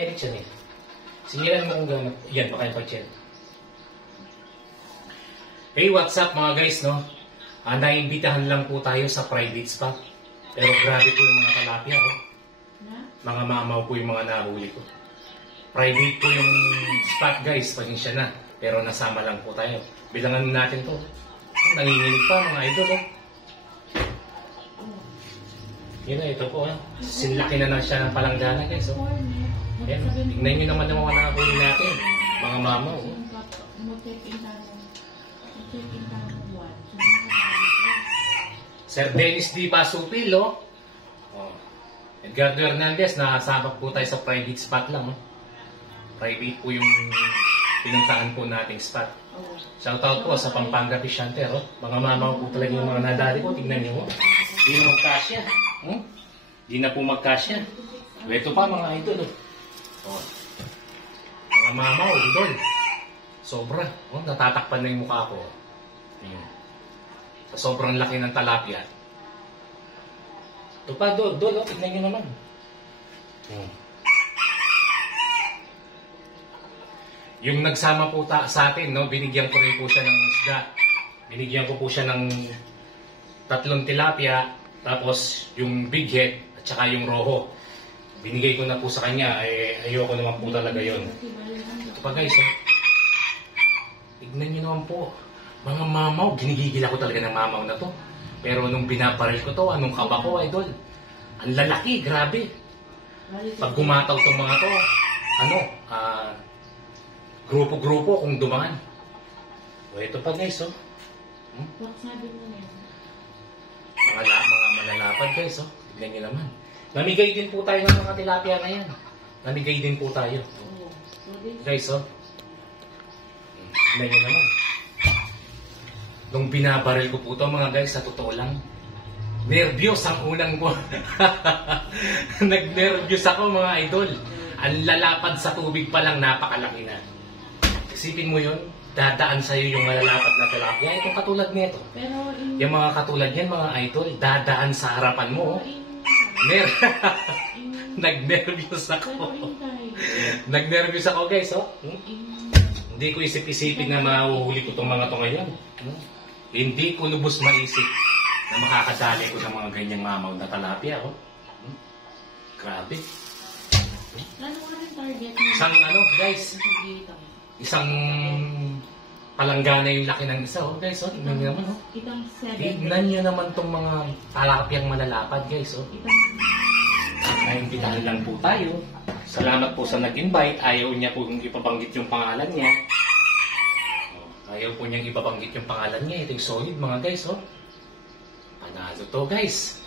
edit siya eh. Singilan mo kung gano'n. Yan, baka yung pag-chat. Hey, what's up mga guys, no? Naimbitahan lang po tayo sa private spot. Pero grabe po yung mga talapia, oh. Mga mamaw po yung mga nahuli ko. Private po yung spot, guys. Pasensya na. Pero nasama lang po tayo. Bilangan natin to. Nanginginig pa mga idol, oh. Yun na, ito po, sinlaki na siya ng palanggana, guys, oh. Yan, tignan nyo naman yung mga nakahuli natin. Mga mamaw, oh. Sir Dennis D. Pasupil, oh. Edgardo Hernandez, nakasama po tayo sa private spot lang. Oh. Private po yung pinuntahan po nating spot. Shoutout po sa Pampanga Fish Hunter. Oh. Mga mamaw po talaga yung mga nadali ko. Tignan nyo. Hindi na magkasya. Hindi na po magkasya. Ito pa mga idol. Oh. Mga mamaw, idol. Sobra. Oh, natatakpan na yung mukha ko. Sa sobrang laki ng talapia. Ito pa, Dol, oh, tignan nyo naman. Yung nagsama po sa atin, no, binigyan ko rin po siya ng isda. Binigyan ko po siya ng 3 tilapia, tapos yung big head, at saka yung roho. Binigay ko na po sa kanya, ayoko naman po talaga yun. Ito pa guys, tignan nyo naman po. Mga mamaw, ginigigil ako talaga ng mamaw na to. Pero nung binaparil ko to, anong kaba ko, idol? Ang lalaki, grabe. Pag gumataw tong mga to, grupo-grupo kung dumaan. O, ito pa guys, oh. Mga malalapad guys, oh. Tignan nyo naman. Namigay din po tayo ng mga tilapia na yan. Namigay din po tayo. Guys, oh. Tignan nyo naman. Nung binabaril ko po ito mga guys, sa totoo lang, nervyos ang unang ko. Nag-nervyos ako mga idol. Ang lalapad sa tubig pa lang, napakalaki na. Isipin mo yun, dadaan sa'yo yung malalapad na tilapia. Itong katulad nito. Yung mga katulad yan mga idol, dadaan sa harapan mo. Nag-nervyos ako. Nag-nervyos ako guys, oh. Hindi ko isip-isipin na mahuhuli ko itong mga ito ngayon. Hindi ko lubos maisip na makakadali ko ng mga ganyang mamaw na talapia, oh. Grabe. Isang guys, isang palanggana yung laki ng isa, oh guys, oh. Tignan nyo naman, oh. Tignan nyo naman itong mga talapiang malalapad, guys, oh. Naimbitahan lang po tayo. Salamat po sa nag-invite. Ayaw niya po ipabanggit yung pangalan niya. Ayaw po niyang ipabanggit yung pangalan niya. Ito yung solid mga guys, oh. Panalo to guys.